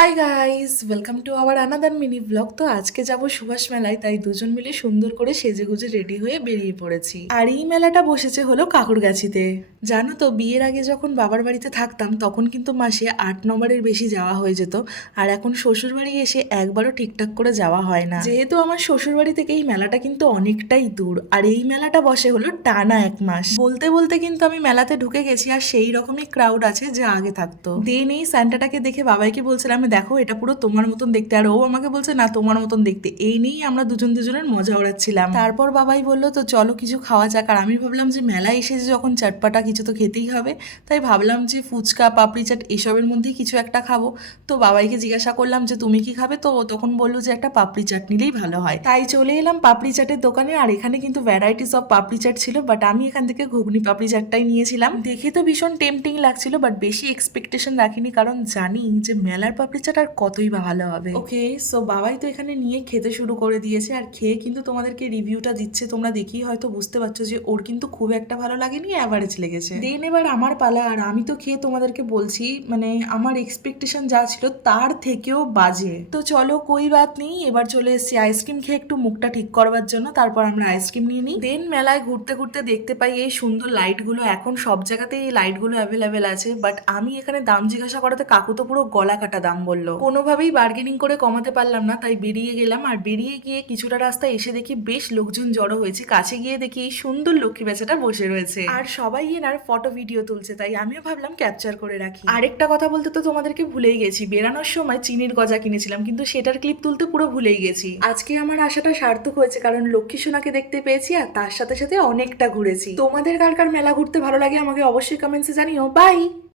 Hi guys welcome to our another mini vlog তো আজকে যাব সুভাষ মেলায়, তাই দুজন মিলে সুন্দর করে সেজে গুজে রেডি হয়ে বেরিয়ে পড়েছি। আর এই মেলাটা বসেছে হলো কাকুরগাছিতে। জানো তো, বিয়ের আগে যখন বাবার বাড়িতে থাকতাম, তখন কিন্তু মাসে আট নম্বরের বেশি যাওয়া হয়ে যেত। আর এখন শ্বশুর বাড়ি এসে একবারও ঠিকঠাক করে যাওয়া হয় না। যেহেতু আমার শ্বশুর বাড়ি থেকে এই মেলাটা কিন্তু অনেকটাই দূর, আর এই মেলাটা বসে হলো টানা এক মাস। বলতে বলতে কিন্তু আমি মেলাতে ঢুকে গেছি, আর সেই রকমই ক্রাউড আছে যা আগে থাকতো। দেন এই স্যান্টাটাকে দেখে বাবাইকে বলছিলাম দেখো, এটা পুরো তোমার মতন দেখতে। আর ও আমাকে বলছে, না, তোমার মতন দেখতে। এই নিয়েই আমরা দুজন দুজনের মজা ওড়াচ্ছিলাম। তারপর বাবাই বলল, তো চলো কিছু খাওয়া যাক। আর আমি ভাবলাম যে মেলায় এসেছে যখন চটপাটা কিছু তো খেতেই হবে, তাই ভাবলাম যে ফুচকা, পাপড়ি চাট এসবের মধ্যেই কিছু একটা খাব। তো বাবাইকে জিজ্ঞাসা করলাম যে, তুমি কি খাবে? তো তখন বলল যে, একটা পাপড়ি চাট নিলেই ভালো হয়। তাই চলে এলাম পাপড়ি চাটের দোকানে। আর এখানে কিন্তু ভ্যারাইটিস অফ পাপড়ি চাট ছিল বাট আমি এখান থেকে ঘুগনি পাপড়ি চাটটাই নিয়েছিলাম। দেখে তো ভীষণ টেম্পটিং লাগছিল বাট বেশি এক্সপেকটেশন রাখিনি, কারণ জানি যে মেলার পাপড়ি চাট আর কতই বা ভালো হবে? ওকে সো বাবাই তো এখানে নিয়ে খেতে শুরু করে দিয়েছে। আর খেয়ে কিন্তু তোমাদেরকে রিভিউটা দিচ্ছে। তোমরা দেখেই হয়তো বুঝতে পারছ যে ওর কিন্তু খুব একটা ভালো লাগেনি অ্যাভারেজ লেগেছে। দেন এবার আমার পালা আর আমি তো খেয়ে তোমাদেরকে বলছি মানে আমার এক্সপেকটেশন যা ছিল তার থেকেও বাজে। তো চলো কই বাত নেই এবার চলে এসেছি আইসক্রিম খেয়ে একটু মুখটা ঠিক করবার জন্য। তারপর আমরা আইসক্রিম নিয়ে নিই। দেন মেলায় ঘুরতে ঘুরতে দেখতে পাই এই সুন্দর লাইটগুলো এখন সব জায়গাতেই এই লাইটগুলো অ্যাভেলেবেল আছে। বাট আমি এখানে দাম জিজ্ঞাসা করাতে কাকু তো পুরো গলা কাটা দাম। বলল কোনোভাবেই বার্গেনিং করে কমাতে পারলাম না তাই বেরিয়ে গেলাম। আর বেরিয়ে গিয়ে কিছুটা রাস্তা এসে দেখি বেশ লোকজন জড়ো হয়েছে। কাছে গিয়ে দেখি এই সুন্দর লক্ষ্মী বেচাটা বসে রয়েছে। আর সবাই এনার ফটো ভিডিও তুলছে তাই আমিও ভাবলাম ক্যাপচার করে রাখি। আরেকটা কথা বলতে তো তোমাদেরকে ভুলেই গেছি। বেরানোর সময় চিনির গজা কিনেছিলাম কিন্তু সেটার ক্লিপ তুলতে পুরো ভুলেই গেছি। আজকে আমার আশাটা সার্থক হয়েছে কারণ লক্ষ্মী সোনাকে দেখতে পেয়েছি আর তার সাথে সাথে অনেকটা ঘুরেছি। তোমাদের কার কার মেলা ঘুরতে ভালো লাগে আমাকে অবশ্যই কমেন্টসে জানিও। বাই